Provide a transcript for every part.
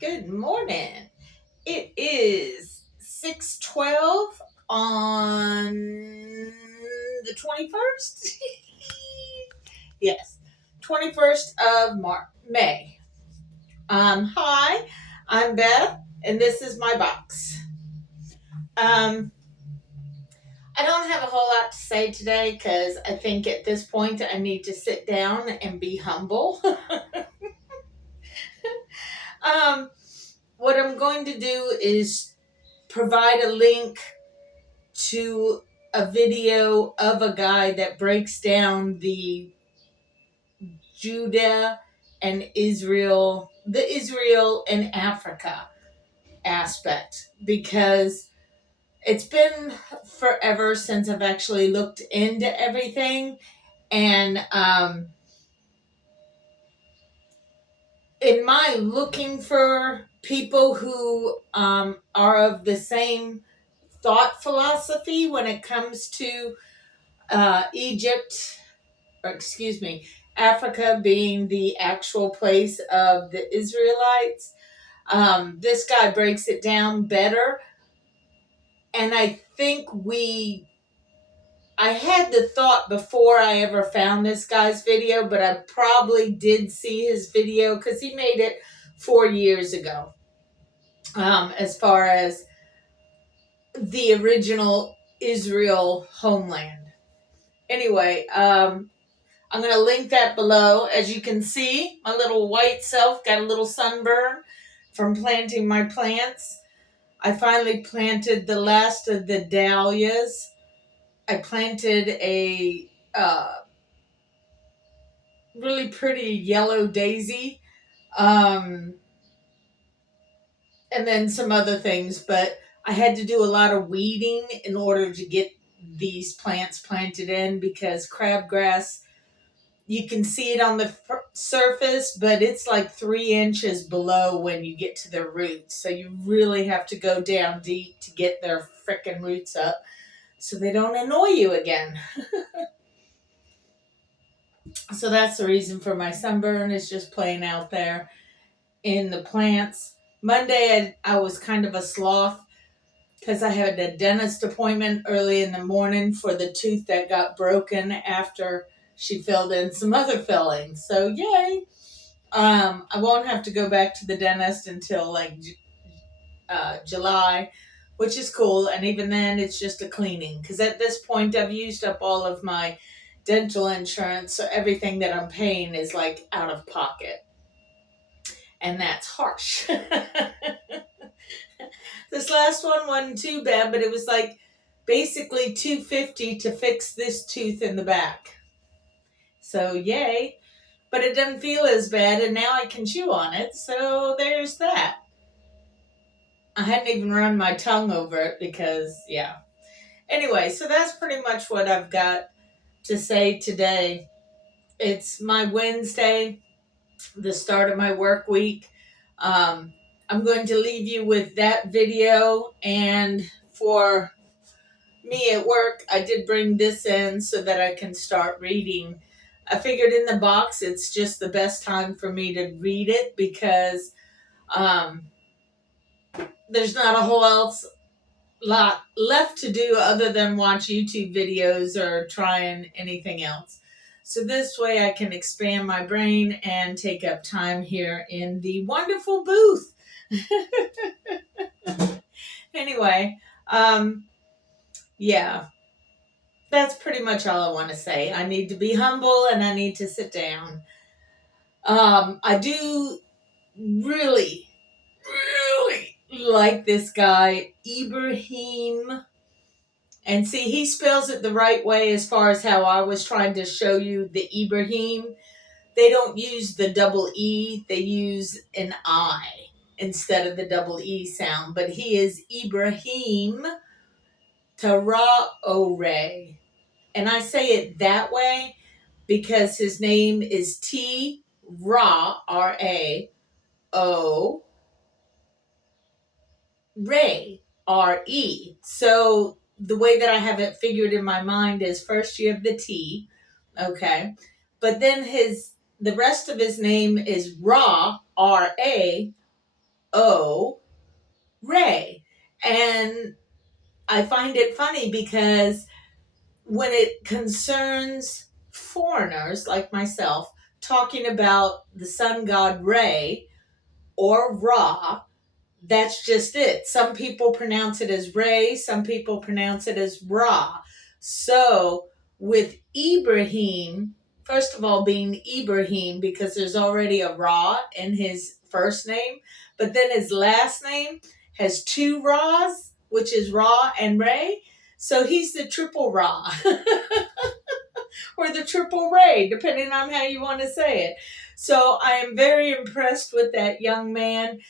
Good morning. It is 6:12 on the 21st. Yes, 21st of May. Hi, I'm Beth, and this is my box. Um, I don't have a whole lot to say today because I think at this point I need to sit down and be humble. um, what I'm going to do is provide a link to a video of a guy that breaks down the Judah and Israel, the Israel and Africa aspect, because it's been forever since I've actually looked into everything. And in my looking for people who are of the same thought philosophy when it comes to Egypt, or excuse me, Africa being the actual place of the Israelites. This guy breaks it down better. And I had the thought before I ever found this guy's video, but I probably did see his video because he made it 4 years ago, as far as the original Israel homeland. Anyway, I'm going to link that below. As you can see, my little white self got a little sunburn from planting my plants. I finally planted the last of the dahlias. I planted a really pretty yellow daisy, um, and then some other things, but I had to do a lot of weeding in order to get these plants planted in because crabgrass, you can see it on the surface, but it's like 3 inches below when you get to their roots. So you really have to go down deep to get their frickin' roots up so they don't annoy you again. So that's the reason for my sunburn, is just playing out there in the plants. Monday, I was kind of a sloth because I had a dentist appointment early in the morning for the tooth that got broken after she filled in some other fillings. So yay! I won't have to go back to the dentist until like July, which is cool. And even then, it's just a cleaning because at this point, I've used up all of my dental insurance, so everything that I'm paying is like out of pocket, and that's harsh. This last one wasn't too bad, but it was like basically $250 to fix this tooth in the back. So yay. But it doesn't feel as bad, and now I can chew on it, so there's that. I hadn't even run my tongue over it because, yeah. Anyway, so that's pretty much what I've got to say today. It's my Wednesday, the start of my work week. I'm going to leave you with that video, and for me at work, I did bring this in so that I can start reading. I figured in the box, it's just the best time for me to read it because there's not a whole lot left to do other than watch YouTube videos or trying anything else. So this way I can expand my brain and take up time here in the wonderful booth. Anyway, yeah, that's pretty much all I want to say. I need to be humble and I need to sit down. I do really, really like this guy, Ibrahim. And see, he spells it the right way as far as how I was trying to show you the Ibrahim. They don't use the double E, they use an I instead of the double E sound. But he is Ibrahim Traore. And I say it that way because his name is T Ra, R-A, O, Ray, R-E. So the way that I have it figured in my mind is first you have the T, okay, but then the rest of his name is Ra, R-A, Ray. And I find it funny because when it concerns foreigners like myself talking about the sun god Ray or Ra, that's just it. Some people pronounce it as Ray, some people pronounce it as Ra. So with Ibrahim, first of all, being Ibrahim, because there's already a Ra in his first name, but then his last name has two Ra's, which is Ra and Ray. So he's the triple Ra or the triple Ray, depending on how you want to say it. So I am very impressed with that young man.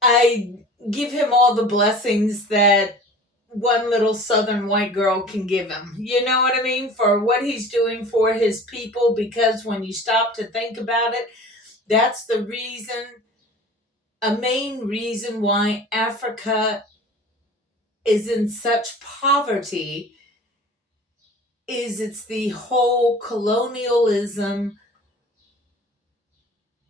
I give him all the blessings that one little southern white girl can give him. You know what I mean? For what he's doing for his people, because when you stop to think about it, that's the reason, a main reason why Africa is in such poverty is it's the whole colonialism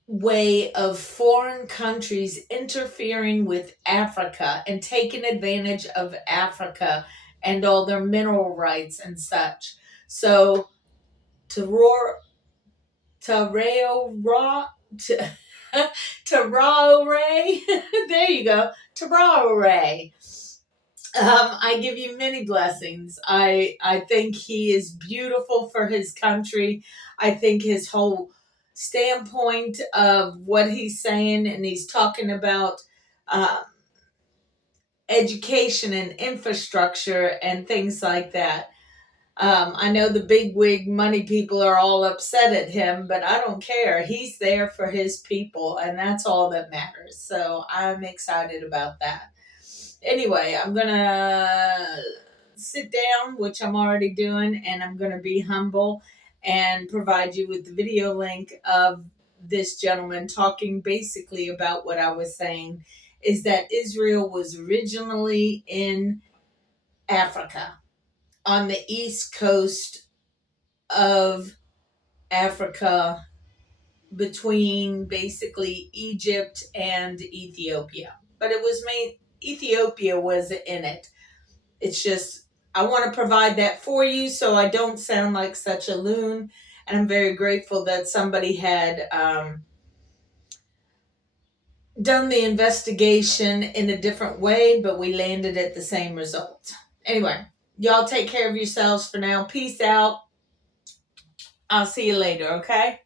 way of foreign countries interfering with Africa and taking advantage of Africa and all their mineral rights and such. So to roar to rail raw to to raw ray there you go, to raw ray. I give you many blessings. I think he is beautiful for his country. I think his whole standpoint of what he's saying, and he's talking about uh, education and infrastructure and things like that. I know the big wig money people are all upset at him, but I don't care. He's there for his people, and that's all that matters. So I'm excited about that. Anyway, I'm going to sit down, which I'm already doing, and I'm going to be humble and provide you with the video link of this gentleman talking basically about what I was saying, is that Israel was originally in Africa, on the east coast of Africa, between basically Egypt and Ethiopia. But it was made, Ethiopia was in it. It's just, I want to provide that for you so I don't sound like such a loon. And I'm very grateful that somebody had done the investigation in a different way, but we landed at the same result. Anyway, y'all take care of yourselves for now. Peace out. I'll see you later, okay?